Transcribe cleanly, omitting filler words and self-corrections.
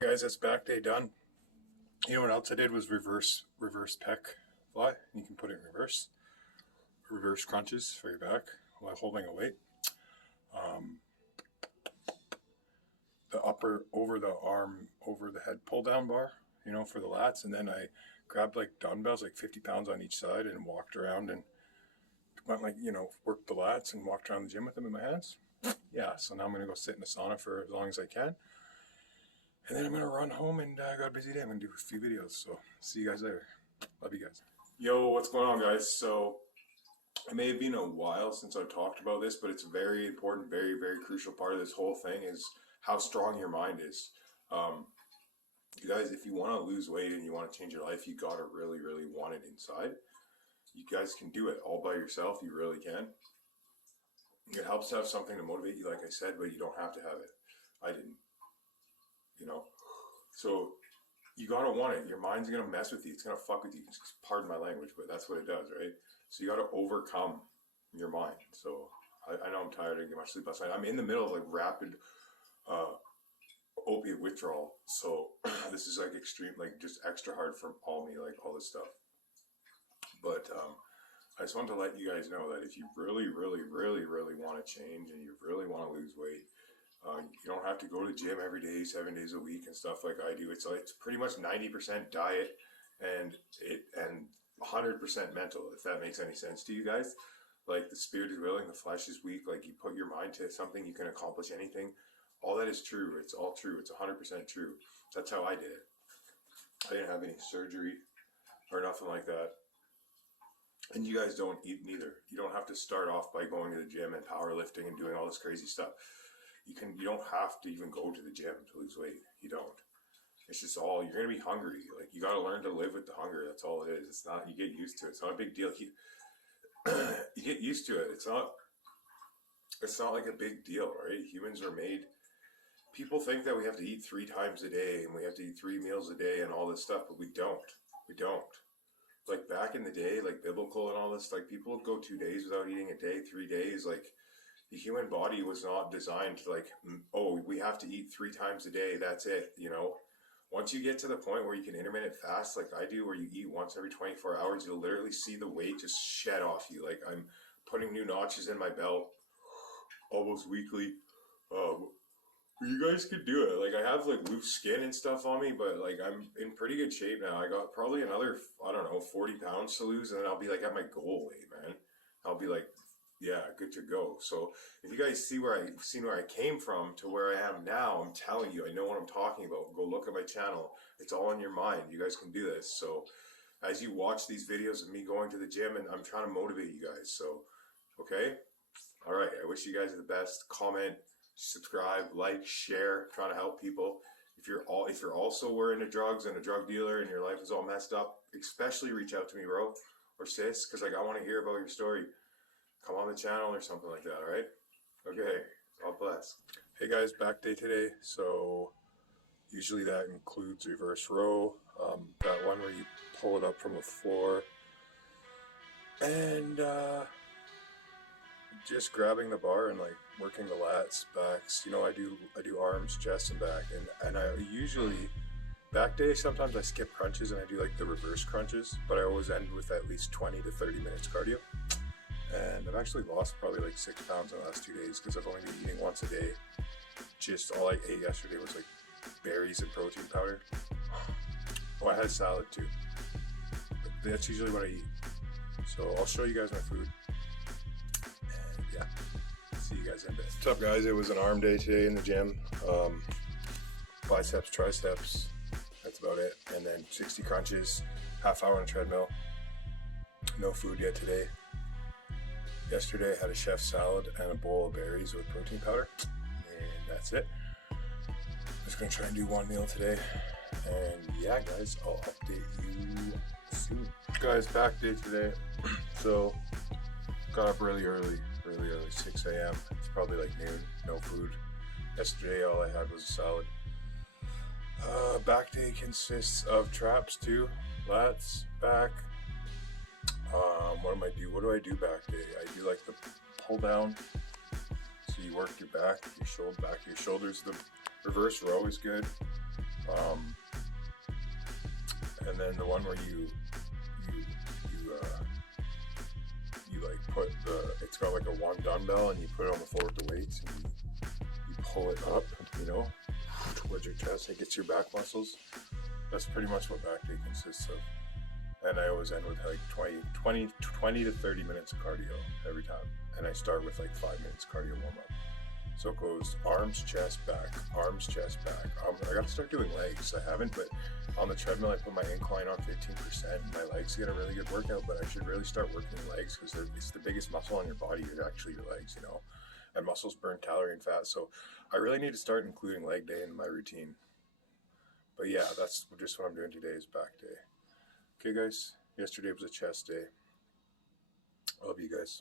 Guys, that's back day done. You know what else I did was reverse pec fly. You can put it in reverse crunches for your back while holding a weight. The upper over the arm over the head pull down bar, for the lats, and then I grabbed like dumbbells, like 50 pounds on each side, and walked around and went worked the lats and walked around the gym with them in my hands. Yeah, so now I'm gonna go sit in the sauna for as long as I can. And then I'm going to run home and I got a busy day. I'm going to do a few videos. So see you guys later. Love you guys. Yo, what's going on, guys? So it may have been a while since I talked about this, but it's a very important, very, very crucial part of this whole thing is how strong your mind is. You guys, if you want to lose weight and you want to change your life, you got to really, really want it inside. You guys can do it all by yourself. You really can. It helps to have something to motivate you, like I said, but you don't have to have it. I didn't. So you gotta want it. Your mind's gonna mess with you. It's gonna fuck with you. Pardon my language, but that's what it does, right? So you gotta overcome your mind. So I know I'm tired. I didn't get much sleep last night. I'm in the middle of like rapid opiate withdrawal. So this is like extreme, like just extra hard for all me, like all this stuff. But I just wanted to let you guys know that if you really, really, really, really want to change and you really want to lose weight, you don't have to go to the gym every day, 7 days a week and stuff like I do. It's pretty much 90% diet and 100% mental, if that makes any sense to you guys. Like the spirit is willing, the flesh is weak. Like you put your mind to something, you can accomplish anything. All that is true. It's all true. It's 100% true. That's how I did it. I didn't have any surgery or nothing like that. And you guys don't eat neither. You don't have to start off by going to the gym and powerlifting and doing all this crazy stuff. You don't have to even go to the gym to lose weight. You don't. It's just you're going to be hungry. Like you got to learn to live with the hunger. That's all it is. It's not, you get used to it. It's not a big deal. You get used to it. It's not like a big deal, right? Humans are made, people think that we have to eat 3 times a day and we have to eat 3 meals a day and all this stuff, but we don't. We don't. Like back in the day, like biblical and all this, like people would go 2 days without eating a day, 3 days, like, the human body was not designed to like, oh, we have to eat 3 times a day. That's it. Once you get to the point where you can intermittent fast, like I do, where you eat once every 24 hours, you'll literally see the weight just shed off you. Like I'm putting new notches in my belt almost weekly. You guys could do it. Like I have like loose skin and stuff on me, but like I'm in pretty good shape now. I got probably another, 40 pounds to lose, and then I'll be like at my goal weight, man. I'll be like, yeah, good to go. So if you guys see where I came from to where I am now, I'm telling you, I know what I'm talking about. Go look at my channel. It's all in your mind. You guys can do this. So as you watch these videos of me going to the gym, and I'm trying to motivate you guys. So, okay. All right. I wish you guys the best. Comment, subscribe, like, share, trying to help people. If you're also were into drugs and a drug dealer and your life is all messed up, especially reach out to me, bro or sis, because like I want to hear about your story. Come on the channel or something like that, all right? Okay, God bless. Hey guys, back day today. So usually that includes reverse row, that one where you pull it up from the floor, and just grabbing the bar and like working the lats, backs. I do arms, chest, and back, and I usually back day. Sometimes I skip crunches and I do like the reverse crunches, but I always end with at least 20 to 30 minutes cardio. And I've actually lost probably like 6 pounds in the last 2 days because I've only been eating once a day. Just all I ate yesterday was like berries and protein powder. Oh, I had salad too. But that's usually what I eat. So I'll show you guys my food. And yeah, see you guys in a bit. What's up, guys? It was an arm day today in the gym. Biceps, triceps. That's about it. And then 60 crunches, half hour on a treadmill. No food yet today. Yesterday I had a chef salad and a bowl of berries with protein powder, and that's it. Just gonna try and do one meal today, and yeah guys, I'll update you soon. Guys, back day today. So got up really early, 6 a.m. It's probably like noon, no food. Yesterday all I had was a salad. Back day consists of traps too, lats, back. What do I do back day? I do like the pull down. So you work your back, your shoulders. The reverse row is good. And then the one where you like put it's got like a one dumbbell and you put it on the floor with the weights and you pull it up, towards your chest. It gets your back muscles. That's pretty much what back day consists of. And I always end with like 20 to 30 minutes of cardio every time. And I start with like 5 minutes cardio warm up. So it goes arms, chest, back, arms, chest, back. I gotta start doing legs. I haven't, but on the treadmill I put my incline on 15%. And my legs get a really good workout, but I should really start working legs because it's the biggest muscle on your body is actually your legs, and muscles burn calorie and fat. So I really need to start including leg day in my routine. But yeah, that's just what I'm doing today is back day. Okay guys, yesterday was a chest day. I love you guys.